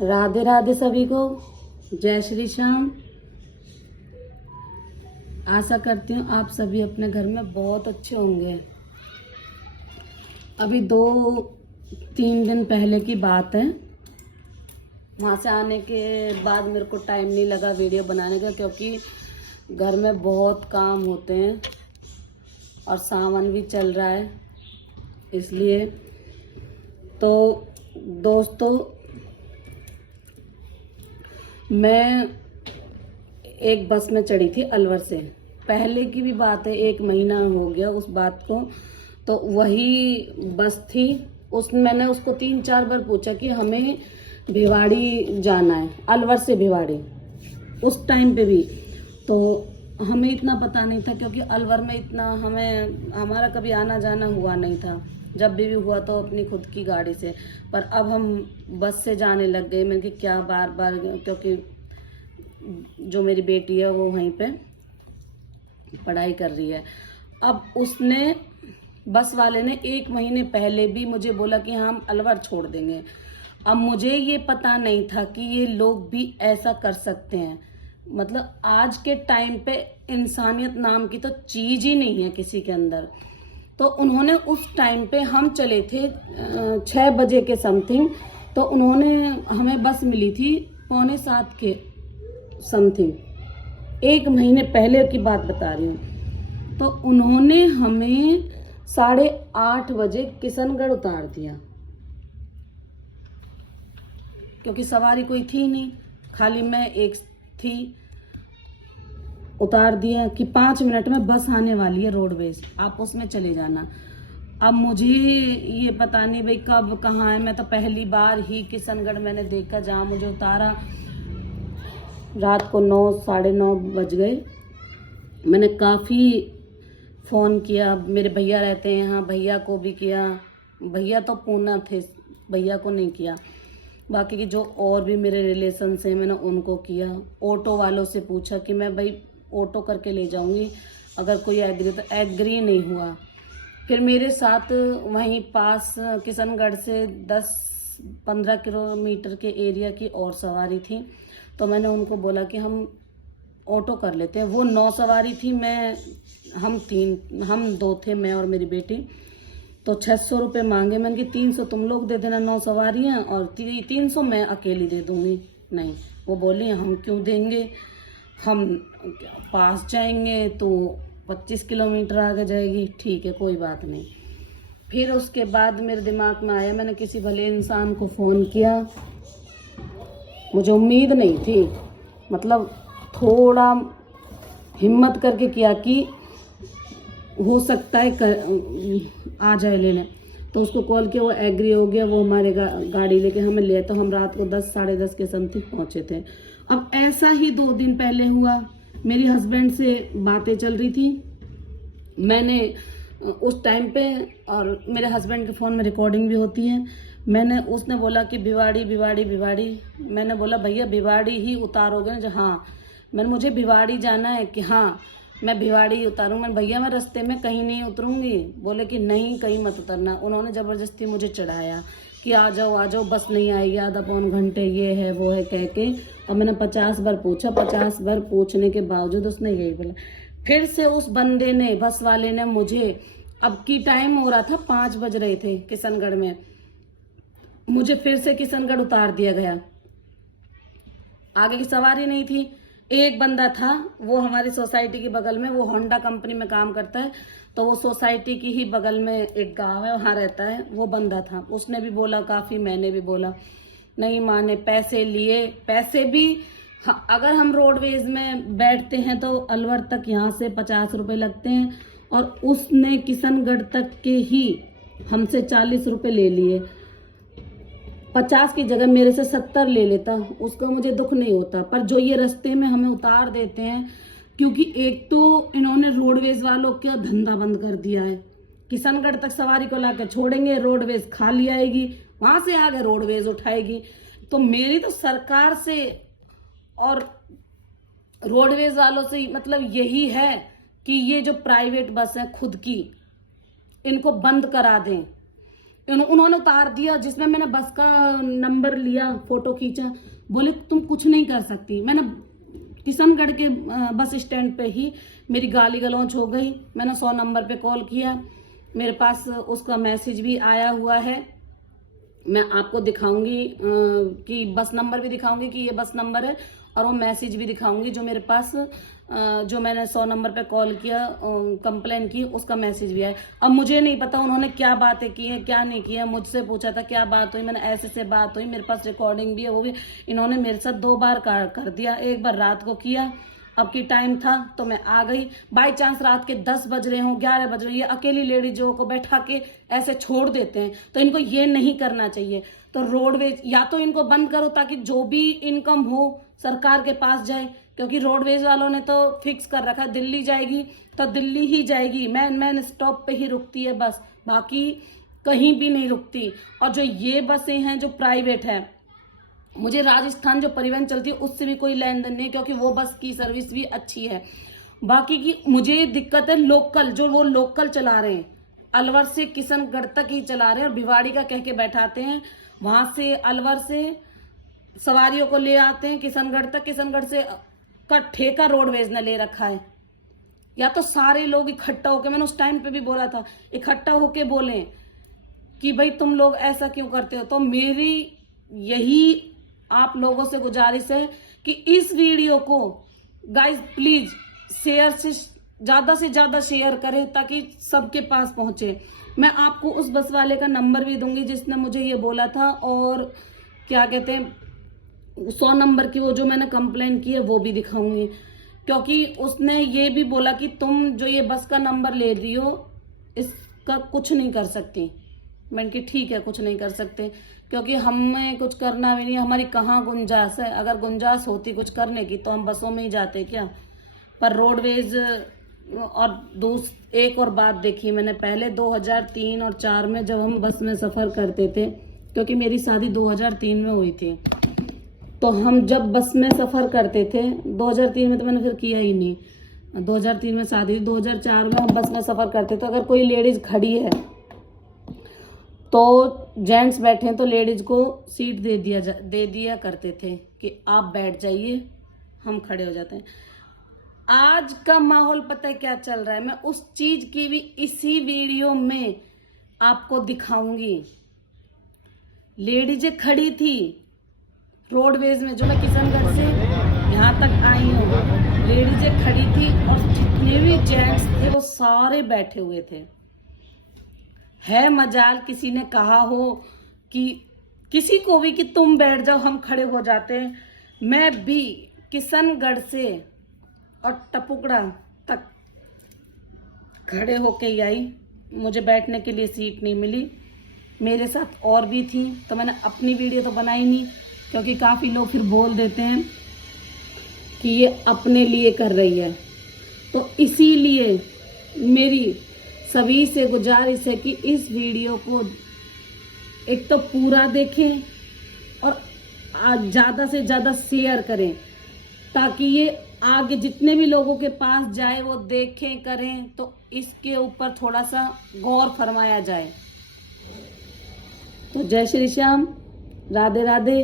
राधे राधे सभी को। जय श्री श्याम। आशा करती हूँ आप सभी अपने घर में बहुत अच्छे होंगे। अभी 2-3 दिन पहले की बात है, वहाँ से आने के बाद मेरे को टाइम नहीं लगा वीडियो बनाने का, क्योंकि घर में बहुत काम होते हैं और सावन भी चल रहा है, इसलिए। तो दोस्तों, मैं एक बस में चढ़ी थी अलवर से। पहले की भी बात है, 1 महीना हो गया उस बात को। तो वही बस थी, मैंने उसको 3-4 बार पूछा कि हमें भिवाड़ी जाना है, अलवर से भिवाड़ी। उस टाइम पे भी तो हमें इतना पता नहीं था, क्योंकि अलवर में इतना हमारा कभी आना जाना हुआ नहीं था। जब भी हुआ तो अपनी खुद की गाड़ी से। पर अब हम बस से जाने लग गए। मैंने कि क्या बार बार, क्योंकि जो मेरी बेटी है वो वहीं पे पढ़ाई कर रही है। अब बस वाले ने 1 महीने पहले भी मुझे बोला कि हम अलवर छोड़ देंगे। अब मुझे ये पता नहीं था कि ये लोग भी ऐसा कर सकते हैं। मतलब आज के टाइम पे इंसानियत नाम की तो चीज ही नहीं है किसी के अंदर। तो उन्होंने उस टाइम पे, हम चले थे 6 बजे के समथिंग, तो उन्होंने हमें बस मिली थी 6:45 के समथिंग। 1 महीने पहले की बात बता रही हूँ। तो उन्होंने हमें 8:30 बजे किशनगढ़ उतार दिया, क्योंकि सवारी कोई थी नहीं, खाली मैं एक थी। उतार दिया कि 5 मिनट में बस आने वाली है रोडवेज, आप उसमें चले जाना। अब मुझे ये पता नहीं भाई कब कहाँ है। मैं तो पहली बार ही किशनगढ़ मैंने देखा, जहाँ मुझे उतारा रात को 9-9:30 बज गए। मैंने काफ़ी फ़ोन किया, मेरे भैया रहते हैं यहाँ, भैया को भी किया। भैया तो पूना थे, भैया को नहीं किया। बाकी की जो और भी मेरे रिलेशन हैं, मैंने उनको किया। ऑटो वालों से पूछा कि मैं भाई ऑटो करके ले जाऊंगी, अगर कोई एग्री, तो एग्री नहीं हुआ। फिर मेरे साथ वहीं पास किशनगढ़ से 10-15 किलोमीटर के एरिया की और सवारी थी। तो मैंने उनको बोला कि हम ऑटो कर लेते हैं। वो 9 सवारी थी, हम 2 थे, मैं और मेरी बेटी। तो 600 रुपये मांगे। मैंने कि 300 तुम लोग दे देना, 9 सवारियाँ, और 300 मैं अकेली दे दूंगी। नहीं, वो बोले हम क्यों देंगे, हम पास जाएंगे तो 25 किलोमीटर आगे जाएगी। ठीक है, कोई बात नहीं। फिर उसके बाद मेरे दिमाग में आया, मैंने किसी भले इंसान को फ़ोन किया। मुझे उम्मीद नहीं थी, मतलब थोड़ा हिम्मत करके किया कि हो सकता है आ जाए लेने। तो उसको कॉल किया, वो एग्री हो गया। वो हमारे गाड़ी लेके हमें ले, तो हम रात को 10-10:30 के समथिंग पहुंचे थे। अब ऐसा ही 2 दिन पहले हुआ। मेरी हस्बैंड से बातें चल रही थी, मैंने उस टाइम पे, और मेरे हस्बैंड के फ़ोन में रिकॉर्डिंग भी होती है। उसने बोला कि भिवाड़ी भिवाड़ी भिवाड़ी। मैंने बोला भैया भिवाड़ी ही उतारोगे ना? हाँ। मुझे भिवाड़ी जाना है। कि हाँ, मैं भिवाड़ी उतारूंगा। भैया मैं रास्ते में कहीं नहीं उतरूंगी। बोले कि नहीं, कहीं मत उतरना। उन्होंने ज़बरदस्ती मुझे चढ़ाया कि आ जाओ, बस नहीं आएगी, आधा पौन घंटे, ये है वो है कह के। और मैंने 50 बार पूछा। 50 बार पूछने के बावजूद उसने यही बोला। फिर से उस बंदे ने, बस वाले ने, मुझे, अब की टाइम हो रहा था 5 बज रहे थे किशनगढ़ में, मुझे फिर से किशनगढ़ उतार दिया गया। आगे की सवारी नहीं थी। एक बंदा था, वो हमारी सोसाइटी के बगल में, वो होंडा कंपनी में काम करता है। तो वो सोसाइटी की ही बगल में एक गांव है, वहाँ रहता है। वो बंदा था, उसने भी बोला काफ़ी, मैंने भी बोला, नहीं माने। पैसे लिए, पैसे भी। अगर हम रोडवेज में बैठते हैं तो अलवर तक यहाँ से 50 रुपये लगते हैं, और उसने किशनगढ़ तक के ही हमसे 40 रुपये ले लिए। 50 की जगह मेरे से 70 ले लेता, उसको मुझे दुख नहीं होता। पर जो ये रास्ते में हमें उतार देते हैं, क्योंकि एक तो इन्होंने रोडवेज वालों का धंधा बंद कर दिया है। किशनगढ़ तक सवारी को लाकर छोड़ेंगे, रोडवेज खाली आएगी, वहां से आगे रोडवेज उठाएगी। तो मेरी तो सरकार से और रोडवेज वालों से मतलब यही है कि ये जो प्राइवेट बस है खुद की, इनको बंद करा दें। उन्होंने उतार दिया, जिसमें मैंने बस का नंबर लिया, फोटो खींचा, बोले तुम कुछ नहीं कर सकती। मैंने किशनगढ़ के बस स्टैंड पे ही मेरी गाली गलौज हो गई। मैंने 100 नंबर पे कॉल किया, मेरे पास उसका मैसेज भी आया हुआ है। मैं आपको दिखाऊंगी कि बस नंबर भी दिखाऊंगी कि ये बस नंबर है, और वो मैसेज भी दिखाऊंगी जो मेरे पास जो मैंने 100 नंबर पे कॉल किया, कंप्लेन की, उसका मैसेज भी है। अब मुझे नहीं पता उन्होंने क्या बातें की हैं क्या नहीं की है। मुझसे पूछा था क्या बात हुई, मैंने ऐसे से बात हुई, मेरे पास रिकॉर्डिंग भी है, वो भी इन्होंने मेरे साथ 2 बार कर दिया। एक बार रात को किया, अब की टाइम था तो मैं आ गई। बाई चांस रात के 10 बज रहे हों, 11 बज रहे, ये अकेली लेडीजों को बैठा के ऐसे छोड़ देते हैं, तो इनको ये नहीं करना चाहिए। तो रोडवेज या तो इनको बंद करो ताकि जो भी इनकम हो सरकार के पास जाए, क्योंकि रोडवेज वालों ने तो फिक्स कर रखा है दिल्ली जाएगी तो दिल्ली ही जाएगी, मैन स्टॉप पे ही रुकती है बस, बाकी कहीं भी नहीं रुकती। और जो ये बसें हैं जो प्राइवेट है, मुझे राजस्थान जो परिवहन चलती है उससे भी कोई लेन देन नहीं, क्योंकि वो बस की सर्विस भी अच्छी है। बाकी की मुझे दिक्कत है लोकल, जो वो लोकल चला रहे हैं, अलवर से किशनगढ़ तक ही चला रहे हैं और भिवाड़ी का कह के बैठाते हैं, वहां से अलवर से सवारियों को ले आते हैं किशनगढ़ तक, किशनगढ़ से का ठेका रोडवेज ने ले रखा है। या तो सारे लोग इकट्ठा होके, मैंने उस टाइम पे भी बोला था, इकट्ठा होके बोले कि भाई तुम लोग ऐसा क्यों करते हो। तो मेरी यही आप लोगों से गुजारिश है कि इस वीडियो को गाइस प्लीज से ज्यादा शेयर करें ताकि सबके पास पहुंचे। मैं आपको उस बस वाले का नंबर भी दूंगी जिसने मुझे ये बोला था, और क्या कहते हैं 100 नंबर की वो जो मैंने कंप्लेन की है वो भी दिखाऊंगी, क्योंकि उसने ये भी बोला कि तुम जो ये बस का नंबर ले रही हो इसका कुछ नहीं कर सकती। मैंने कि ठीक है, कुछ नहीं कर सकते, क्योंकि हमें कुछ करना भी नहीं, हमारी कहाँ गुंजाइश है। अगर गुंजाइश होती कुछ करने की तो हम बसों में ही जाते क्या। पर रोडवेज और एक और बात देखी मैंने, पहले 2003 और 4 में जब हम बस में सफर करते थे, क्योंकि मेरी शादी 2003 में हुई थी, तो हम जब बस में सफर करते थे 2003 में तो मैंने फिर किया ही नहीं, 2003 में शादी, 2004 में हम बस में सफर करते थे। अगर कोई लेडीज खड़ी है तो जेंट्स बैठे हैं तो लेडीज को सीट दे दिया करते थे कि आप बैठ जाइए, हम खड़े हो जाते हैं। आज का माहौल पता है क्या चल रहा है, मैं उस चीज की भी इसी वीडियो में आपको दिखाऊंगी। लेडीजें खड़ी थी रोडवेज में, जो मैं किशनगढ़ से यहाँ तक आई हूँ, लेडीजें खड़ी थी और जितने भी जेंट्स थे वो सारे बैठे हुए थे। है मजाल किसी ने कहा हो कि किसी को भी कि तुम बैठ जाओ, हम खड़े हो जाते हैं। मैं भी किशनगढ़ से और टपुकड़ा तक खड़े होके ही आई, मुझे बैठने के लिए सीट नहीं मिली। मेरे साथ और भी थी, तो मैंने अपनी वीडियो तो बनाई नहीं, क्योंकि काफ़ी लोग फिर बोल देते हैं कि ये अपने लिए कर रही है। तो इसीलिए मेरी सभी से गुजारिश है कि इस वीडियो को एक तो पूरा देखें और ज़्यादा से ज़्यादा शेयर करें, ताकि ये आगे जितने भी लोगों के पास जाए वो देखें करें, तो इसके ऊपर थोड़ा सा गौर फरमाया जाए। तो जय श्री श्याम, राधे राधे।